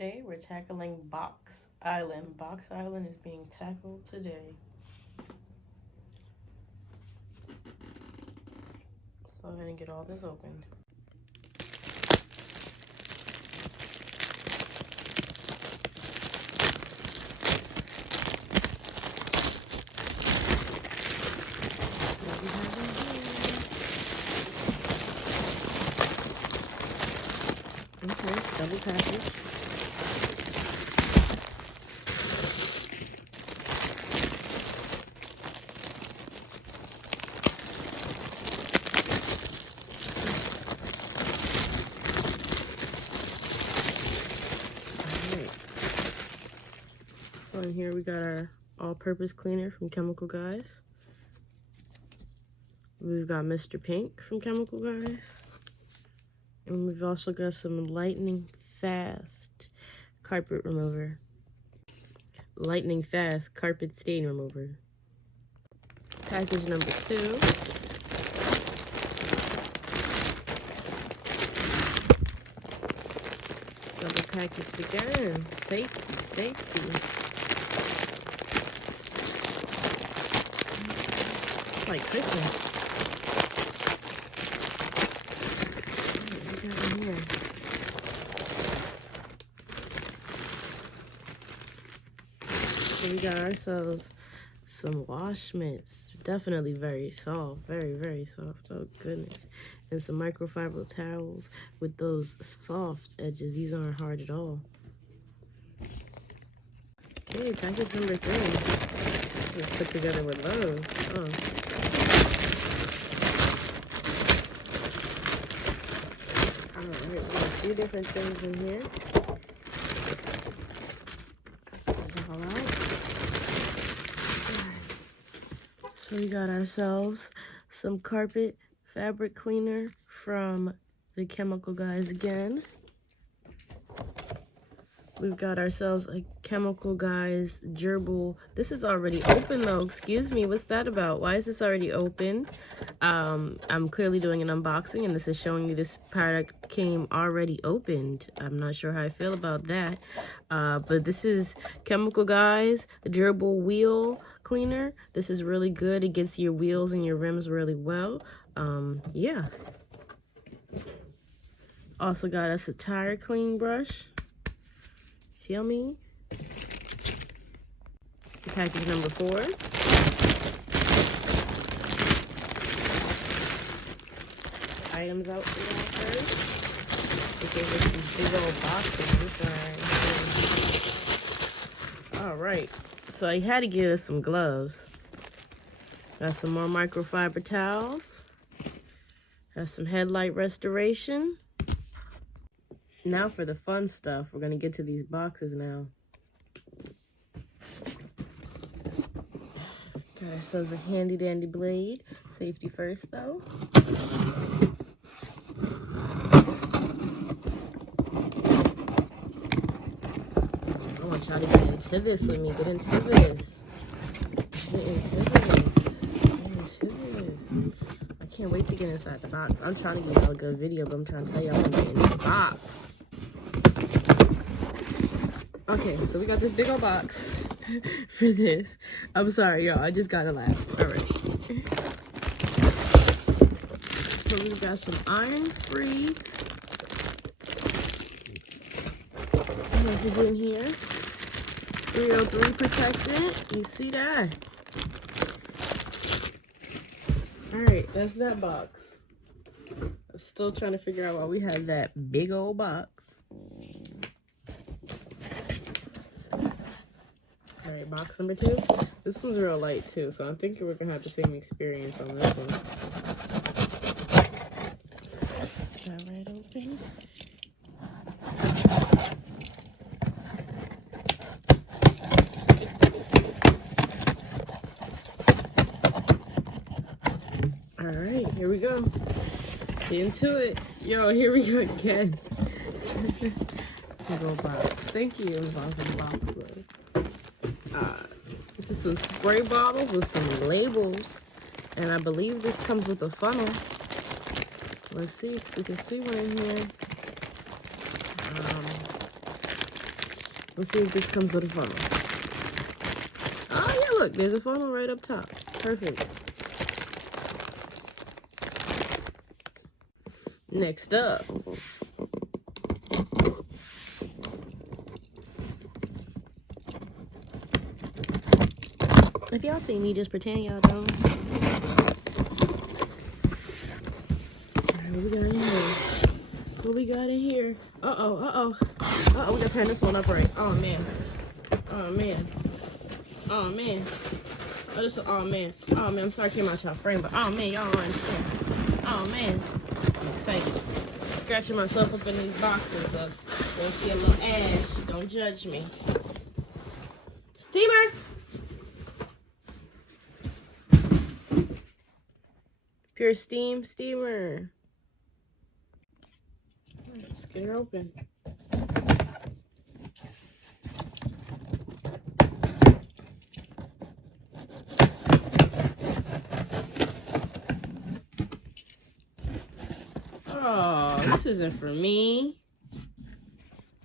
Today we're tackling Box Island. Box Island is being tackled today. So I'm gonna get all this opened. Okay, double package. So in here we got our all-purpose cleaner from Chemical Guys. We've got Mr. Pink from Chemical Guys. And we've also got some lightning fast carpet remover. Lightning fast carpet stain remover. Package number 2. Double package again. Safety, safety. It's like Christmas. What do we got in here? So we got ourselves some wash mitts. Definitely very soft. Very, very soft. Oh, goodness. And some microfiber towels with those soft edges. These aren't hard at all. Okay, package number 3. This is put together with love. Oh. Alright, we got a few different things in here. Let's get it all out. So we got ourselves some carpet fabric cleaner from the Chemical Guys again. We've got ourselves a Chemical Guys gerbil. This is already open though. Excuse me, what's that about? Why is this already open? I'm clearly doing an unboxing and this is showing me this product came already opened. I'm not sure how I feel about that. But this is Chemical Guys gerbil wheel cleaner. This is really good. It gets your wheels and your rims really well. Yeah. Also got us a tire clean brush. Feel me? Package number 4. Items out for that first. They gave us these big old boxes. Alright. So I had to get us some gloves. Got some more microfiber towels. Got some headlight restoration. Now for the fun stuff. We're going to get to these boxes now. Got ourselves a handy dandy blade. Safety first though. I want y'all to get into this with me. Get into this. Get into this. Get into this. I can't wait to get inside the box. I'm trying to give y'all a good video, but I'm trying to tell y'all I'm getting in the box. Okay, so we got this big old box for this. I'm sorry, y'all. I just gotta laugh. All right. So we've got some iron-free. This is in here. 303 protectant. You see that? All right, that's that box. I'm still trying to figure out why we have that big old box. All right, box number 2. This one's real light too, so I'm thinking we're gonna have the same experience on this one. That right open. All right, here we go. Get into it. Yo, here we go again. Big old box. Thank you, Amazon, for the box. This is some spray bottles with some labels. And I believe this comes with a funnel. Let's see if we can see one in here. Let's see if this comes with a funnel. Oh, yeah, look. There's a funnel right up top. Perfect. Next up. If y'all see me, just pretend y'all don't. Alright, what we got in here? What we got in here? Uh-oh, uh-oh. Uh-oh, we gotta turn this one up right. Oh, man. Oh, man. Oh, man. Oh, this, oh, man. Oh, man, I'm sorry I came out y'all frame, but oh, man, y'all don't understand. Oh, man. I'm excited. Scratching myself up in these boxes, so you'll see a little ash. Don't judge me. Steamer! Pure Steam steamer. Let's get her open. Oh, this isn't for me.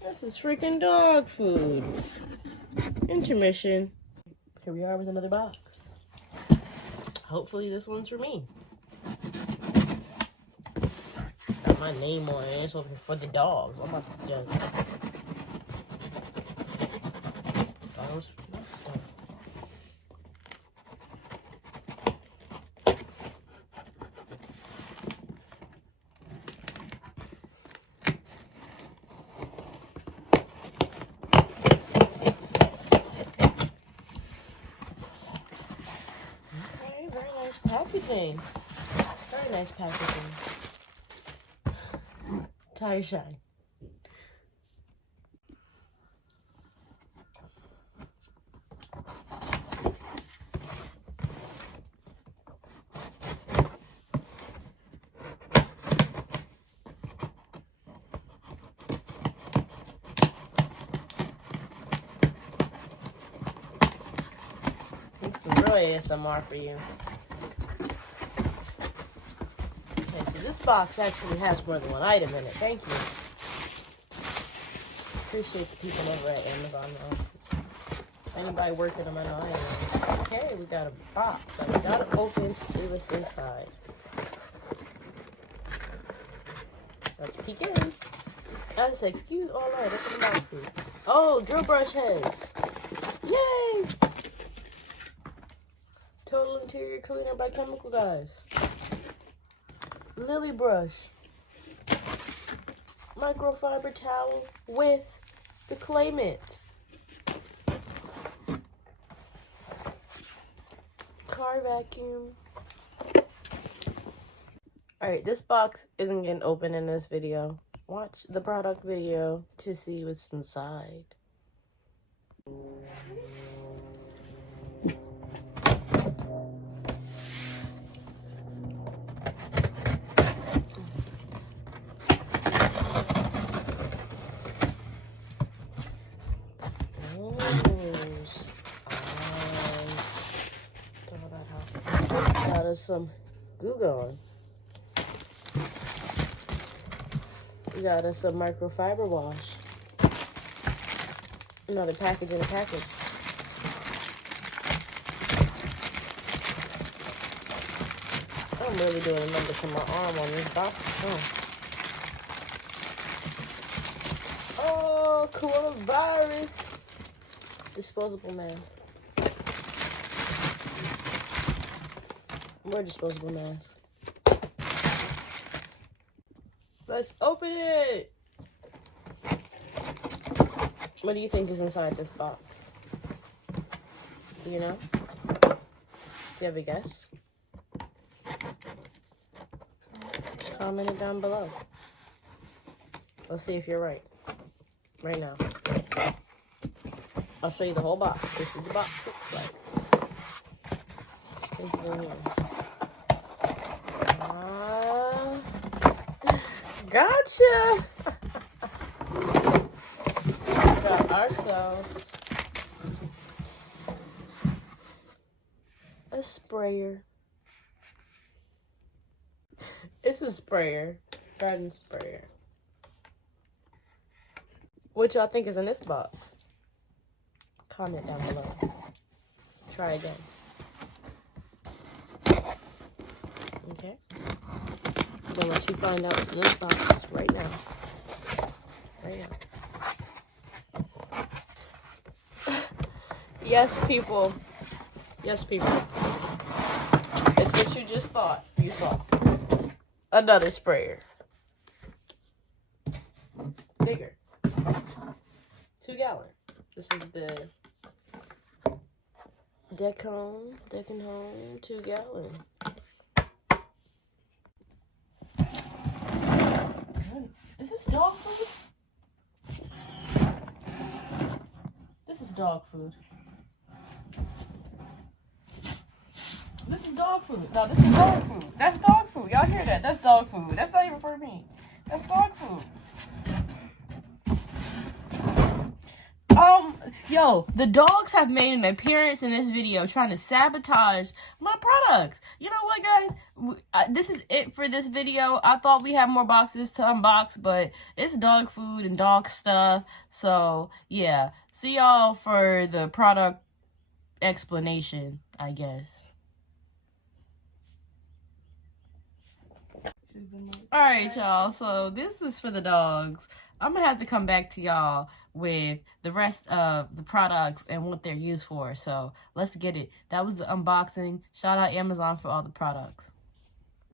This is freaking dog food. Intermission. Here we are with another box. Hopefully this one's for me. Got my name on it. It's open for the dogs. I'm about to judge. Dogs for my stuff. Okay, very nice packaging. Very nice packaging. Tire shine. It's some real ASMR for you. Okay, so this box actually has more than one item in it. Thank you. Appreciate the people over at Amazon though. Anybody working them, I know I am. Okay, we got a box. So we gotta open to see what's inside. Let's peek in. I said, excuse all right, that's what the box is. Oh, drill brush heads. Yay! Total interior cleaner by Chemical Guys. Lily brush. Microfiber towel with the clay mitt. Car vacuum. Alright, this box isn't getting open in this video. Watch the product video to see what's inside. Got us some Goo Gone. We got us some microfiber wash. Another package in a package. I'm really doing a number to my arm on this box. Oh, coronavirus. Disposable mask. More disposable mask. Let's open it. What do you think is inside this box? Do you know? Do you have a guess? Comment it down below. Let's see if you're right. Right now. I'll show you the whole box. This is what the box looks like. Think it's in here. Gotcha! Got ourselves a sprayer. It's a sprayer. Garden sprayer. What y'all think is in this box? Comment down below. Try again. Okay. I'm gonna let you find out what's in this box right now. Right now. Yes, people. Yes, people. It's what you just thought. You saw. Another sprayer. Bigger. 2 gallon. This is the Decon Home 2 gallon. Is this dog food? This is dog food. This is dog food. No, this is dog food. That's dog food. Y'all hear that? That's dog food. That's not even for me. That's dog food. Yo, the dogs have made an appearance in this video trying to sabotage my products. You know what, guys? This is it for this video. I thought we had more boxes to unbox, but it's dog food and dog stuff. So, yeah. See y'all for the product explanation, I guess. Alright, y'all. So, this is for the dogs. I'm gonna have to come back to y'all with the rest of the products and what they're used for. So let's get it. That was the unboxing. Shout out Amazon for all the products.